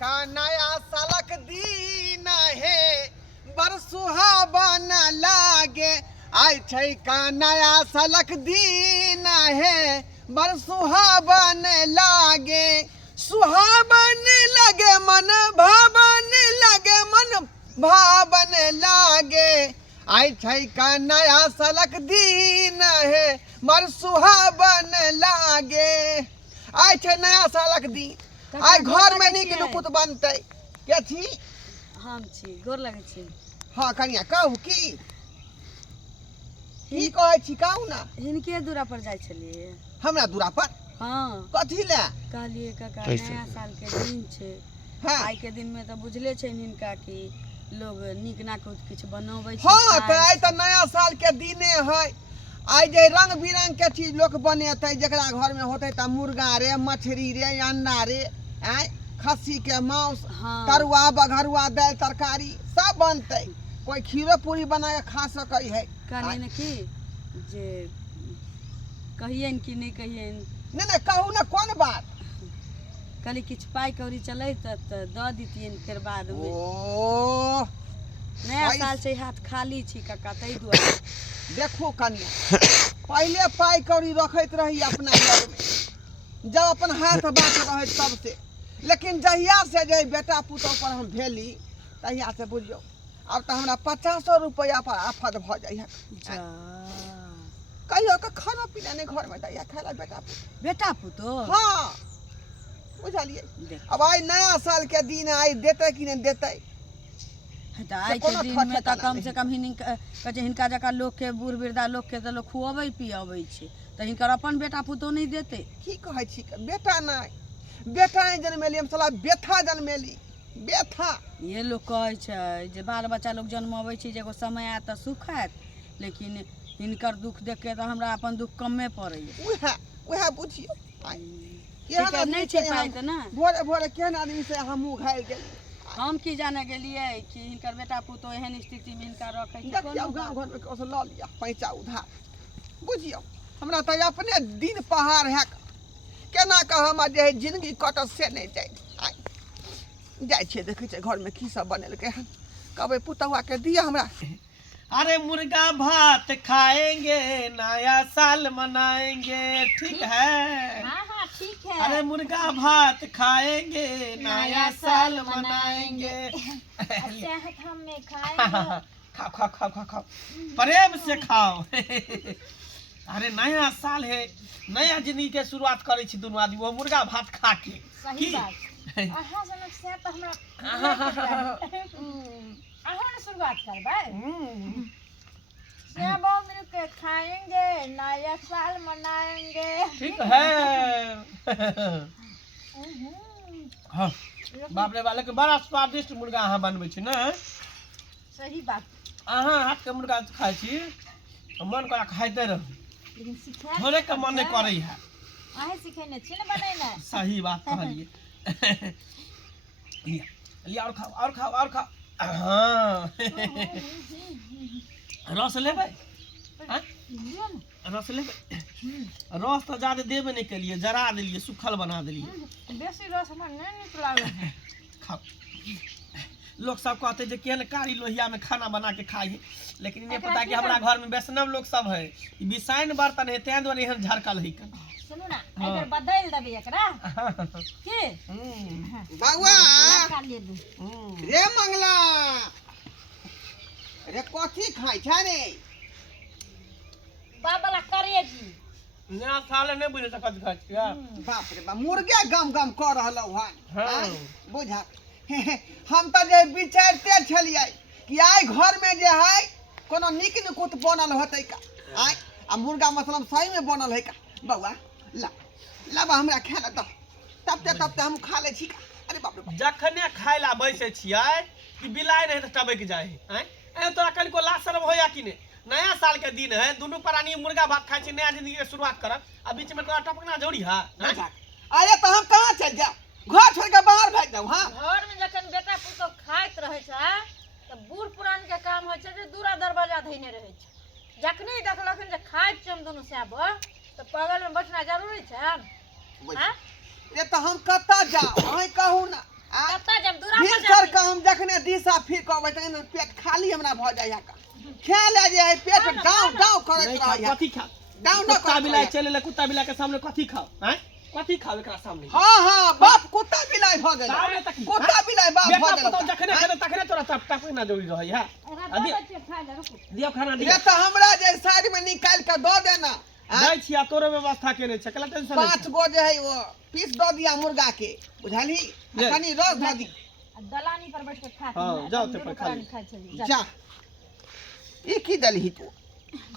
का नया सालक दिन है बर सुहावन लागे आय छै का नया सालक दिन है बर सुहावन लागे सुहावन लगे मन भावन लगे मन भावन लागे आय छै का नया सालक दिन है बर सुहावन लागे आय छै नया सालक दिन आय घर में नीक नुकुत बनतै के छी हम छी गोर लगै छी हाँ कनिया कहू की कहै छी कहू ना हिनके दूरा पर जाय छलिए हमरा दूरा पर हाँ कथी ले कहलिए काका नया साल के दिन छै हाँ आइ के दिन में तो बुझले छै हिनका कि लोग नीक नाकुत किछ बनबै छै हाँ तो आइ तो नया साल के दिने है आइ जे रंग बिरंग के चीज लोग बनेतै जकरा घर में होतै त मुर्गा रे मछली रे अंडा रे आय खस्सी के मांस हाँ। तरुआ बघरुआ दाल तरकारी सब बनतै कोई खीरो पूरी बना के खा सकै है कहलिए न कि जे कहियन कि नहीं कहियन नहीं कहू ना कोन बात कहली किछ पाई कौड़ी चलै त द दितियन फिर बाद में ओ नया साल छै हाथ खाली छी काका तै दुआरे देखो कनिया पहले पाई कौड़ी रखैत रही अपना घर में जब अपन हाथ बात रहे तब से लेकिन जहिया से जे बेटा पुतोह पर हम भेली तहिया से बुझियो अब तो हमरा 500 रुपया पर आफत भ जाय है कहियो के खाना पीना नहीं घर में दैया खाला बेटा पुतोह हाँ बुझलिए अब आई नया साल के दिन आई देते कि नहीं देते आई के दिन में तो कम से कम हिनका जका लोग के बूढ़ वृद्धा लोग के तो लोग खुआबै पियाबै छै त हिनकर अपन बेटा पुतोह नहीं देते की कहै छी बेटा नहीं बेटा जन्मेली हम साला बेथा जन्मेली बेथा ये लोग कहै छै जे बाल बच्चा लोग जन्मबै छै जे एगो समय आत त सुख हैत लेकिन हिनकर दुख देख के तो हमरा अपन दुख कमे पड़ै उहे बुझियो केहन नहीं छै पाइ त ना भोरे भोरे केहन आदमी से हमहू घायल गेल हम की जाने गेलिए कि हिनकर बेटा पुतोह एहन स्थिति में हिनका रखै छै देखियो गांव घर में ओसे ल लिया पैसा उधार बुझियो हमरा त अपने दिन पहाड़ है केना कह हम जे जिंदगी कटत से नहीं जाय छे देखे छे घर में की सब बनेलकै हन कहबै पुतौआ के दिया हमरा अरे मुर्गा भात खाएंगे नया साल मनाएंगे ठीक है हाँ हाँ ठीक है अरे मुर्गा भात खाएंगे नया साल मनाएंगे हम में खाएंगे खाओ खाओ खाओ खाओ खाओ प्रेम से खाओ अरे नया साल है नया जिंदगी के शुरुआत करे छी दोनों आदमी वो मुर्गा भात खा के सही बात अहाँ जनक से त हमरा अहाँ ने शुरुआत करबै सेब मिल के खाएंगे नया साल मनाएंगे ठीक है हाँ बाप रे वाले के बड़ा स्वादिष्ट मुर्गा अहाँ बनबै छी ना सही बात अहाँ हाथ के मुर्गा खाइ छी मन करा खाइते रहू लेकिन सिखा थोड़े के मन नहीं करे है अहे सिखेने छी ने बनेना सही बात कहलिए लिया और खाओ और खाओ और खाओ हाँ रस लेबै रस लेबै रस तो ज्यादा देबे नहीं केलिए जरा देलिए सुखल बना देलिए बेसी रस हमरा नहीं नीक लागे खाओ लोग सब कहते जे केहन कारी लोहिया में खाना बना के खाई लेकिन इन्हें पता कि हमारा घर में वैष्णव लोग सब है विषाइन बर्तन है तैं द्वारा एहन झरकल है सुनू ना एकर बदल देबै एकरा की बाबा लगा ले दू रे मंगला रे कथी खाइ छै रे बाबला करे जी नया साल नहीं बुझे सकत खाइया बाप रे बा मुर्गे गम गम कर रहलौ हन हाँ। बुझा हम तो जे विचारते छलिए कि आइ घर में जे है कोनो नीक नुकुत बनल होतै का आइ आ मुर्गा मतलब सही में बनल है का बउआ ला बा हमरा खा ले तब हम खा ले छी का अरे बाप रे जखने खाय ला बैसे छियै कि बिलाइ नहीं त टबैक जाय है ए तोरा कल को लाज शर्म होया कि नहीं नया साल के दिन है दोनों प्राणी मुर्गा भात खाइ छी नया जिंदगी के शुरुआत करब आ बीच में तोरा टपकना जोड़ी है अरे तो हम कहां चल जा घर छोड़ के बाहर भाग जाऊ हां घर में जखन बेटा पुतो खाइत रहे छै त बूढ़ पुरान के काम होय छै जे दूरा दरवाजा धइने रहे छै जखने देखलखन जे खाइत छै हम दोनों साब त बगल में बैठना जरूरी छै हां ये तो हम कत्ता जाओ अहीं कहू ना कत्ता दिशा फिर कहबै त पेट खाली हमरा भ जाय का खा ले जे है पेट डाउ डाउ करत नहीं रह खाओ, कथी खा डाउ न कुत्ता बिलाई चले ले कुत्ता बिलाई के सामने कथी खाओ हैं कथी खाओ एकरा सामने हां बाप कुत्ता बिलाई भ गेल सामने तक कुत्ता बिलाई बाप भ बेटा तो गेल जखने खेले तखने तोरा टप टप ना जोड़ी रही है दियो खाना दियो ये त हमरा जे साइड में निकाल के द देना दै छिया तोरे व्यवस्था केने छै कला टेंशन नहीं 5 गो जे है वो पीस द दिया मुर्गा के बुझाली ले। कनी रस द दी दलानी पर बैठ के खा हाँ, जाओ ते पर खा ले। जा ई की दली तू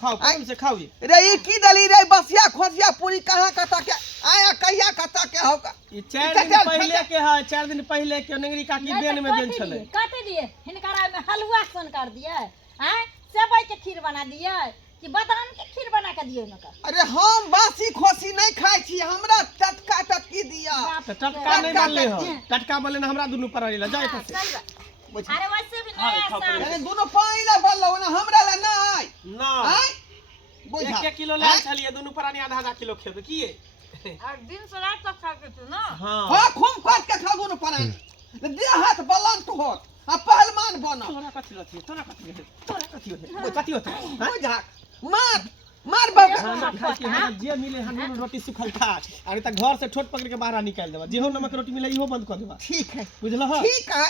खाओ कौन से खाओ ये रे ई की दली रे बसिया खोसिया पूरी कहां कता के आया कहिया कता के होगा ये 4 दिन पहले के है 4 दिन पहले के नेंगरी काकी देन में देन छले काटे दिए हिनकरा में हलवा सन कर दिए हैं सेवई के खीर बना दिए कि बादाम के खीर बना के दिए न अरे हम बासी खोसी नहीं खाई छी हमरा टटका टटकी दिया तो टटका नहीं बोलले हो टटका बोले ना हमरा दुनु पर आइला जाए से अरे वैसे भी हाँ, नया खाओ, साल अरे दोनों पाइला बोललो ना हमरा ला नहीं ना हैं बुझा 1 किलो ले छलिए दुनु पर आनी आधा किलो खेबे किए और दिन से रात तक खा के तू ना हां हां खूब काट के खा दोनों पानी दे हाथ बलंत हो आ पहलवान बनो तोरा कथी लथी तोरा कथी होता हैं बुझा मार मार बाबा खाना खाई के हमरा जे मिले हन रोटी सुखल खा अरे त घर से ठोट पकड़ के बाहर निकाल देबा जेहो नमक रोटी मिले इहो बंद कर देबा ठीक है बुझला हो ठीक है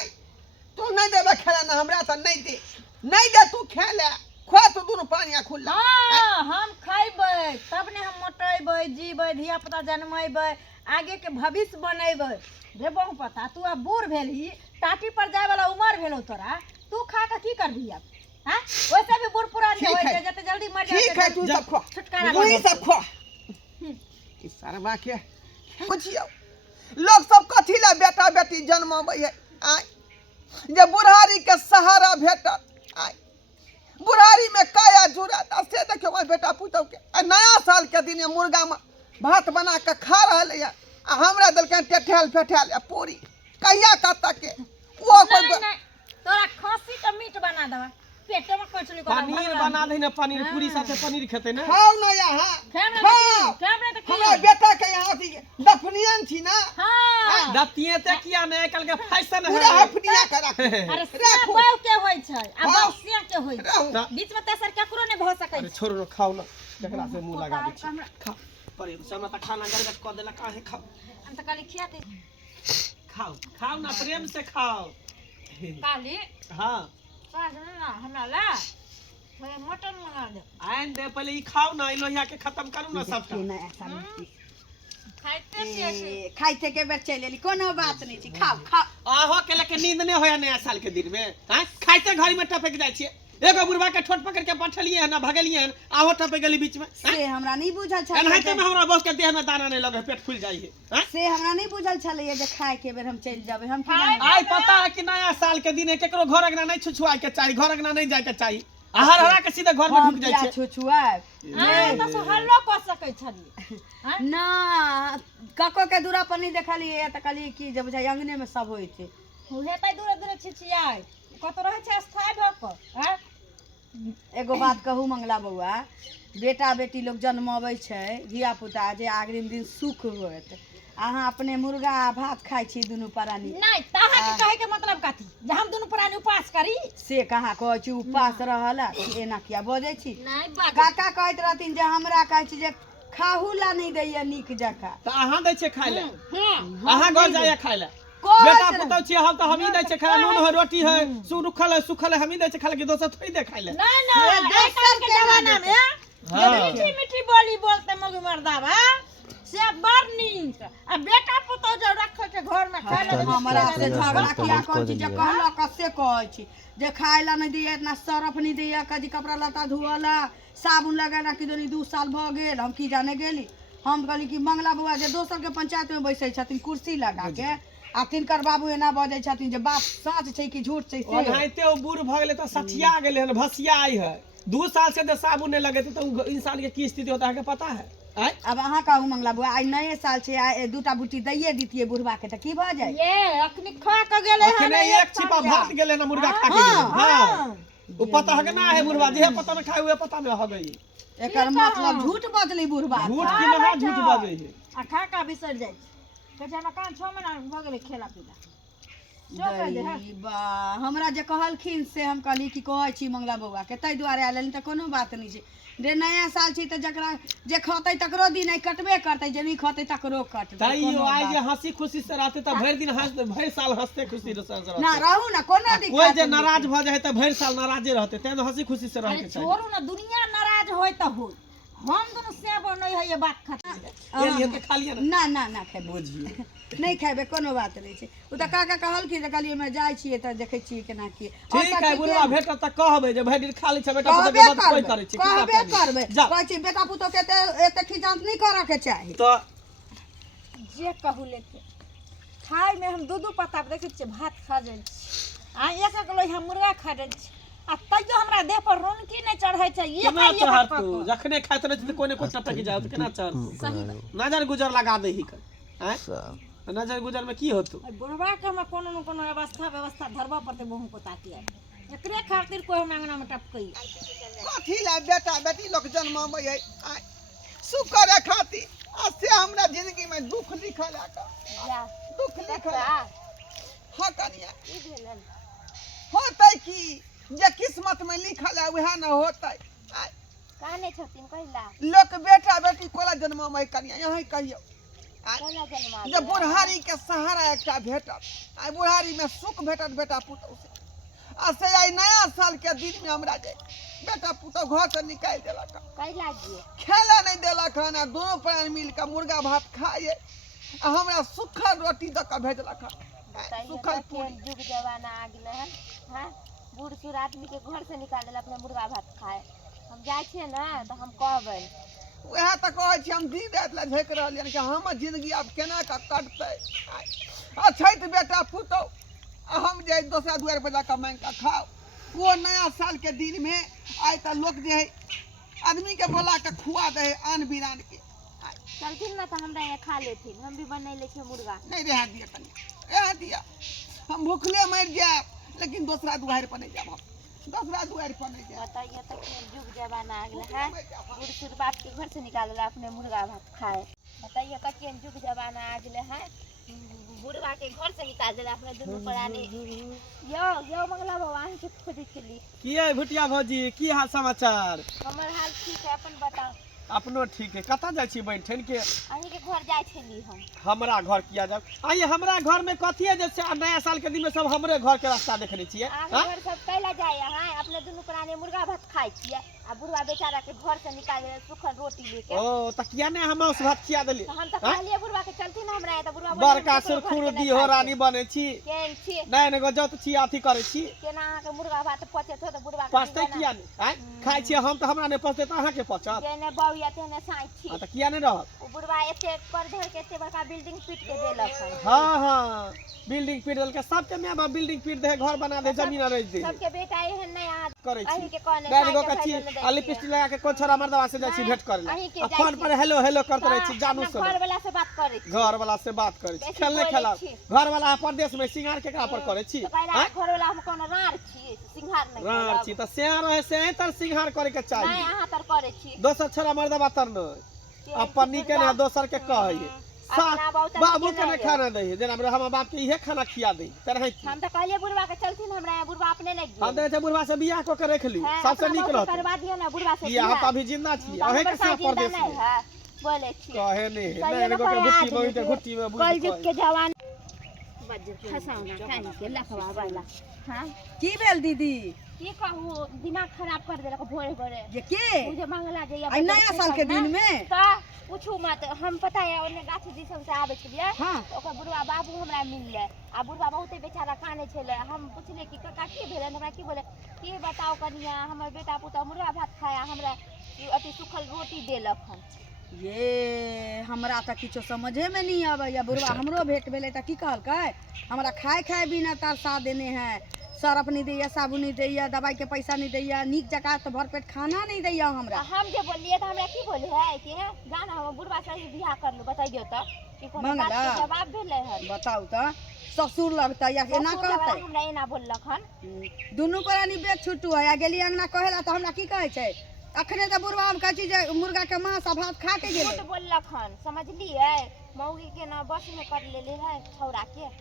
तू नहीं देबे खेला ना हमरा तो नहीं दे तू खा ले खा तो दोनों पानी खुला हाँ हम खाइबै तब ने हम मोटेबै जीबै धिया पुता जन्मेबै आगे के भविष्य बनेबै रे बहु पता तू अब बूढ़ भेलही टाटी पर जाय वाला उम्र भेलौ तोरा तू खा के की करबी अब हैं वैसे भी बूढ़ पुरान ठीक होय है। छै जते जल्दी मर जाए ठीक है तू सब खा छुटकारा तू ही मिल सब खा इस सरवा के बुझियो लोग सब कथी ला बेटा बेटी जन्माबै है आय जे बुढ़ारी के सहारा भेटत आय बुढ़ारी में काया जुड़त से देखियो ओइ बेटा पुतौ के आ नया साल के दिन मुर्गा में भात बना के खा रहल है आ हमरा देलकन टेठल फेठल आ पूरी कहिया कत के वो नहीं कोई नहीं तोरा खस्सी के मीट बना देबा पेटे में कोचली को पनीर बना दे ना पनीर पूरी साथे पनीर खेते ना खाओ ना यहाँ खाओ कैमरे तो हमरा बेटा के यहाँ थी दफनियन थी ना हां दतिए ते किया ने कल के फैशन पूरा है हफनिया करा अरे सिया बाऊ के होय छै आ बाऊ सिया के होय छै रहू बीच में तेसर केकरो नहीं भ सकै अरे छै छोड़ो ना खाओ ना जकरा से मुंह लगा दे छी खा पर समय त खाना गरगट क देला काहे खाओ हम तो काली खियाते खाओ ना प्रेम से खाओ काली हां ना हमरा ला थोड़ा मटन मंगा दे आइन दे पहले ई खाओ ना ई लोहिया के खत्म करू ना सब खाइते छियै खाइते के बेर चल एली कोनो बात नहीं छी खाओ खाओ आहो के लेके नींद नहीं होया नया साल के दिन में हैं खाइते घड़ी में टपक जाय छिए एगो बुढ़वा के ठोट पकड़ के पठलिए है ना भगलिए है आहो टपक गेली बीच में से हमरा नहीं बुझल एनाहिते छले में हमरा बस के देह में दाना नहीं लगे पेट फूल जाई है से हमरा नहीं बुझल छले जे खाए के बेर हम चल जाबे हम की खाए जाने। आई पता है कि नया साल के दिन है केकरो घर अंगना नहीं छुछुआए के चाहिए घर अंगना नहीं जाए के चाहिए आहार हरा के सीधे घर में हम ढुक जाय किया छै छुछुआए आ तो से हल्लो क सकै छली हैं ना कको के दूरा पर नहीं देखलिए त कहलिए कि जब बुझाई अंगने में सब होय छै उहे पे दूरे दूरे छिछियाई कत रहे छै स्थायी भ क हैं एगो बात कहू मंगला बउआ बेटा बेटी लोग जन्मबै छै धिया पुता जे अग्रिम दिन सुख होत अहाँ अपने मुर्गा आ भात खाइ छी दुनू प्राणी नहीं ताहा के कहे के मतलब कथी जे हम दुनू प्राणी उपास करी से कहाँ कहै छी उपास रहल एना किया बजै छी नहीं बात काका कहैत रहथिन जे हमरा कहै छी जे खाहू ला नहीं दैया नीक जकां त अहाँ दै छै खाय ले हां अहाँ घर जाया खाय ले कहैत बेटा रह- पुतौ छियै हम त हम ही दै छै खाय नून है रोटी है सुखल है हम ही दै छै खाय के दोसर थोड़ी दे खाय ले नहीं नहीं आजकल के जमाना में हाँ। मीठी मीठी बोली बोलते मगु मर्दावा से बड़ नीक आ बेटा पुतौ जो रखे के घर में खाए ले हमरा से झगड़ा किया कहै छी जे कहलक से कहै छी जे खाय ला नहीं दैया इतना सरफ नहीं दैया कदी कपड़ा लत्ता धुअला साबुन लगाना कि दोनी 2 साल भ गेल हम की जाने गेली हम कहली कि मंगला बउआ जे दोसर के पंचायत में बैठे छथिन कुर्सी लगा के आ तिनकर बाबू एना बजै छथिन जे बात सच छै कि झूठ छै से ओनाहिते ओ बूढ़ भ गेलै त सठिया गेलै हन भसियाई है 2 साल से तो साबुन नहीं लगे तो इंसान के की स्थिति होता है के पता है आय अब अहाँ कहू मंगला बउआ आई नए साल छै आ दूटा बूटी दैये दितिए बुढ़वा के त की भ जाय ये अखनी खा के गेले हन अखने एक छिपा भात गेलै ना मुर्गा खा के गेलै हां ओ पता है के ना है बुढ़वा जे पता में खाए हुए पता में हो गई एकर मतलब झूठ बजली बुढ़वा झूठ की महा झूठ बाजै है आ खा का बिसर जाय छै कहे हमरा कान 6 महीना भ गेले खेला पीला जो कह दे है। दै बा हमरा जे कहलखिन से हम कहली कि कहै छी मंगला बौआ के ताहि दुआरे आयल त कोनो बात नहीं छै रे नया साल छै त जकरा जे खतै तकरो दिन आई कटबे करतै जे नहीं खतै तकरो कटतै ताइयो आइ जे हंसी खुशी से रहते त भरि दिन हंसते भरि साल हंसते खुशी रहते ना रहू ना कोनो दिक्कत कोई जे नहीं नाराज भ जाए त भरि साल नाराजे रहते तें हंसी खुशी से अरे रहके चाहिए छोड़ू ना दुनिया नाराज होय त हो हम दोनों से बनै है ये बात खत्म ये लिए त खा लिया ना ना ना खेबै बुझियो नहीं खेबै कोनो बात नहीं छै उ त काका कहलखिन त कहलियै मैं जाइ छियै त देखै छियै केना की ठीक है बुढ़वा भेट त कहबै जे भरि दिन खा लै छै बेटा पुतौ कहबे के बात कोई करे छै कहबे करबै जा कहै छी बेटा पुतौ के एते खिजांत नहीं करऽ के चाही तो जे कहू लेके खाय में हम दू पत्ता देखै छियै भात खा जाइ छी आ एक एक लोई हम मुर्गा खा जाइ छी आ तैयो हमरा देह पर रोनकी नहीं चढ़ै छै ये केना खाइए चढ़ पक्का तू जखने खाइत रहे त कोने को टपक जाओ त केना चढ़ सही बात नजर गुजर लगा दे ही हैं नजर गुजर में की होतु बुढ़वा के हम कोनो न कोनो व्यवस्था धरबा पड़ते बहु को ताकिया एकरे खातिर कोई हम अंगना में टपकई कथी ला बेटा बेटी लोग जन्माबै है आय शुक्र है खातिर आ से हमरा जिंदगी में दुख लिखल है का दुख लिखल है हाँ कनिया ई भेलन होतै की जे किस्मत में लिखल है वह न होतै आय काने छथिन कहिला लोक बेटा बेटी कोला जन्माबै कनिया यहाँ कहियो आय कोला जन्मा जे बुढ़ारी के सहारा एकटा भेटत आय बुढ़ारी में सुख भेटत बेटा पुतौ से आ से आई नया साल के दिन में हमरा जे बेटा पुतौ घर से निकाल देलक कहिला जी खेला नहीं देलक हन आ दोनों प्राण मिल के मुर्गा भात खाए आ हमरा सुखल रोटी द के भेजलक हन सुखल पूरी जुग जमाना आ गेले है हां बूढ़ सूढ़ आदमी के घर से निकाल देला अपने मुर्गा भात खाए हम जाय छियै ना तो हम कहबै वह तो कहै छी हम दिन रात ला झेक रहलियन कि हमर जिंदगी अब केना का कटतै अच्छा त बेटा पुतौ आ हम जे दोसरा दुआर पर जाकर मांग के खाओ वो नया साल के दिन में आय त लोग जे है आदमी के बोला के खुआ दे आन बिरान के चलथिन ना तो हमरा यहाँ खा लेथिन हम भी बनैले छियै मुर्गा नहीं रह दिया कनी रह दिया हम भूखले मर जाब लेकिन दूसरा दुआर पर नहीं जाब हम दूसरा दुआर पर नहीं जाब बताइए तक जुग जमाना आ गेले है बूढ़ सूढ़ बाप के घर से निकाल देला अपने मुर्गा भात खाए बताइए कते जुग जमाना आ गेले है बुढ़वा के घर से निकाल देला अपने दुनू प्राणी यो मंगला भगवान के खोजे चली की है भुटिया भौजी की हाल समाचार हमर हाल ठीक है अपन बताओ अपनो ठीक है कता जाय छी बहन ठन के अहीं के घर जाय छली हम हमरा घर किया जाब आइ हमरा घर में कथी है जैसे नया साल के दिन में सब हमरे घर के रास्ता देखने छियै आगे घर सब कैला जाय है अपने दुनू प्राणी मुर्गा भात खाय छियै आ बुढ़वा बेचारा के घर से निकाल दे सुखल रोटी लेके ओ त किया ने हम मांस भात खिया देली हम त कहलिए बुढ़वा के चलती ना हमरा त बुढ़वा बड़का सुरखुर हो रानी बने छी केन छी नहीं नहीं जत छी अथी करे छी केना के मुर्गा भात पचे तो बुढ़वा के पचते किया ने हैं खाय छी हम त हमरा ने पचते त अहाँ के पचत केने बाउया तेने साई छी त किया ने रह ओ बुढ़वा एते कर धर के एते बड़का बिल्डिंग पीट के देलक है हां हां बिल्डिंग पीट देल के सबके में बिल्डिंग पीट दे घर बना दे जमीन रख दे सबके बेटा एहन नहीं आ करे अहीं छी के कहने गाड़ी गो कच्ची लिपस्टिक लगा के कोन छोरा मर्दवा से जाय छी भेंट करे अहीं के आ फोन पर हेलो हेलो करते रहे छी जानू सब घर वाला से बात करे छी घर वाला से बात करे छी कैसे खेलने बोलै खेला छी? घर वाला परदेश में सिंगार केकरा पर करे छी कहला हैं? घर वाला हम कोनो रार छी सिंघार नहीं रार करब। छी त सेहार रहे से तर सिंगार करे के नहीं चाहिए अहाँ तर करे छी दोसर छोरा मर्दवा तर न अपन नी के ना दोसर के कहिए अपना बहुत बाबू के ना खाना दे जेना हम बाप के इहे खाना खिया दे तरह की हम तो कहलिए बुढ़वा के चलथिन हमरा बुढ़वा अपने नहीं हम दे बुढ़वा से बियाह को के रख ली हैं, सबसे अपना नीक बहु रहत करवा दियो ना बुढ़वा से बियाह हम बियाह। त अभी जिंदा छी हम अहे के बरसा साथ जिंदा परदेश नहीं में है बोले छी कहे नहीं कहियो नहीं ना एगो के कहे घुट्टी आदमी में के घुट्टी में बुझ कलयुग के जवान फसाउना खाने के लखवा वाला हां की भेल दीदी की कहू दिमाग खराब कर देलक भोरे भोरे ये के मुझे मंगला जे आई नया साल के दिन में का पूछू मत हम पता है ओने गाछ दिसन से आबै छलिए हाँ। तो ओकर बुढ़वा बाबू हमरा मिलले आ बुढ़वा बहुते बेचारा काने छले हम पूछले कि काका की भेले हमरा की बोले की बताओ कनिया हमर बेटा पुता मुर्गा भात खाया हमरा अति सुखल रोटी देलक हन ये हमरा त किछो समझे में नहीं आवे बुढ़वा हमरो भेंट भेले त की कहलकै हमरा खाए खाए बिना तरसा देने हैं सरफ नहीं दैया साबुन नहीं दैया दवाई के पैसा नहीं दैया नीक जका तो भरपेट खाना नहीं दैया हमरा हम जे बोलिए तो हमरा की बोले है कि जाना हम बुढ़वा से बियाह कर लो बताइयो तो कि कोनो बात मंगला। के जवाब भेले हन बताऊ त ससुर लगता या एना ससुर लगा कहते हमरा एना बोललक हन दुनू प्राणी बेच छुट्टू है आ गेली अंगना कहेला त हमरा की कहै छै अखने त बुढ़वा हम कहै छी जे मुर्गा के मांस आ भात खा के गेलै झूठ बोललक हन समझलिए मौगी के ना बस में कर लेले है छौरा के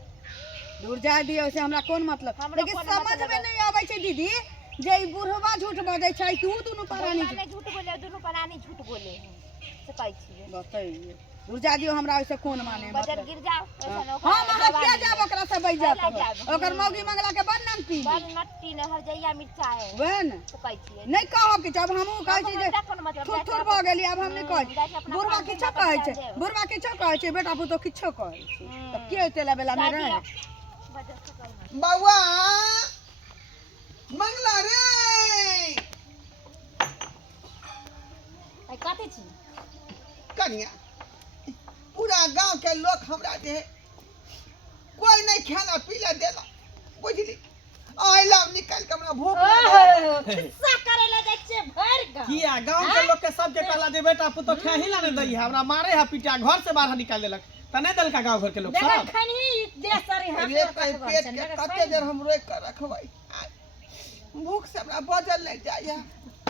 दूर जाए दियो से हमरा कोन मतलब लेकिन समझ में नहीं आबै छै दीदी जे ई बुढ़वा झूठ बजै छै तू दुनू प्राणी झूठ बोले दुनू प्राणी झूठ बोले से कहै छियै बताइए दूर जा दियो हमरा ओइसे कोन माने बजर गिर जाओ हम हत्या जाब ओकरा से बैठ जाब ओकर मौगी मंगला के बन्नन पी बन नट्टी न हरजैया मिर्चाई वन से कहै छियै नहीं कहो कि जब हमहू कहै छी जे थुथुर भ गेली अब हम नहीं कहै बुढ़वा किछो कहै छै बुढ़वा किछो कहै छै बेटा पुतो किछो कहै छै त के तेला बेला में रहे बजर से कहै बउआ मंगला रे आई कथी छी कनिया पूरा गांव के लोग हमरा जे कोई नहीं खाना पीला देला बुझली आइला निकाल के हमरा भूख लागल खिस्सा करे ले जाइ छै भर ग किया गांव के लोग के सब के कहला जे बेटा पुतो खा ही ला नहीं दई है हमरा मारे है पिटिया घर से बाहर निकाल देलक त नहीं देलका गांव घर के लोग देखा सब खनी देह सारी हाथ रे कहीं पेट के कते देर हम रोक कर रखबै भूख से हमरा बजल नहीं जाइया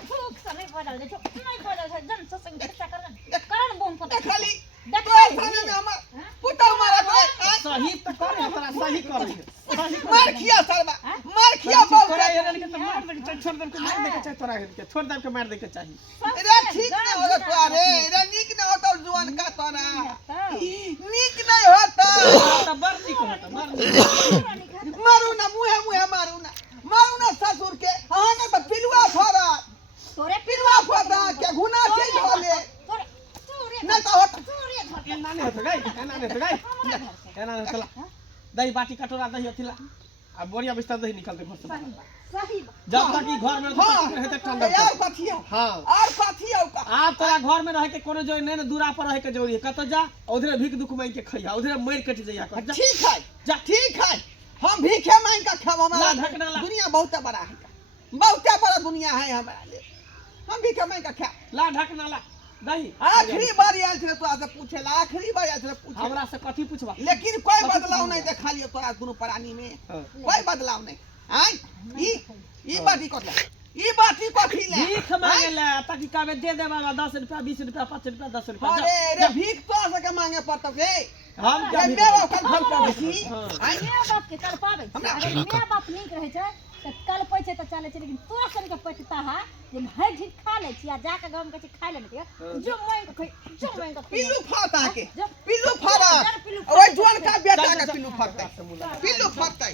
भूख से नहीं बदल दे नहीं बदल छै जन ससंग खिस्सा करन बोम पता देखली देख तो थाने में हमर पुता मारा तो सही त करे तोरा सही करे मार खिया सरबा मार खिया बहुत तोरा ये लड़के त मार दे के छोड़ दे के मार दे के चाहे तोरा के छोड़ दे के मार दे के चाहिए रे ठीक नहीं हो तो रे रे निक नहीं होता जुआन का तोरा निक नहीं होता त बर निक होता बर मारू ना मुहे मारू ना ससुर के हां ना तो पिलुआ फोड़ा तोरे पिलुआ फोड़ा के घुना से धोले तोरे ना तो होता एना नहीं होता गई एना नहीं होता गई एना नहीं चला दही बाटी कटोरा दही अथिला आ बोरिया बिस्तर दही निकलते घर से सही जब तक ई घर में रहे त ठंडा यार कथिया हां और कथिया का आप तोरा घर में रह के कोनो जो नहीं ना दूरा पर रह के जरूरी है कत जा उधरे भीख दुख मांग के खइया उधरे मर कट जइया कर जा ठीक है जा ठीक है हम भीखे मांग का खाब हमारा ला ढकना ला दुनिया बहुत बड़ा है बहुत बड़ा दुनिया है हमारा लिए हम भीखे मांग का खा ला ढकना ला दही आखिरी बार आयल थे तो आके पूछेला आखिरी बार आयल थे पूछे हमरा से कथी पूछबा लेकिन कोई बदलाव नहीं देखा लियो तोरा दोनों प्राणी में कोई बदलाव नहीं आई ई बाटी कोला ई बाटी कथी ले भीख मांगे ले ताकि कावे दे दे बाबा 10 रुपया 20 रुपया 5 रुपया 10 रुपया अरे रे भीख तो सके मांगे पड़तो रे हम क्या जब मेरा कल फल पड़सी माय बाप के कल पाबै छै अगर माय बाप नीक रहै छै त कल पै छै त चले छै लेकिन तोरा सन के पटता है जे भर ढीक खा ले छी आ जाके गाम के खाइ ले के जो मांग के जो मांग के पिल्लू फाटा के पिल्लू फाड़ा ओए जोन का बेटा का पिल्लू फाड़ता पिल्लू फाड़ता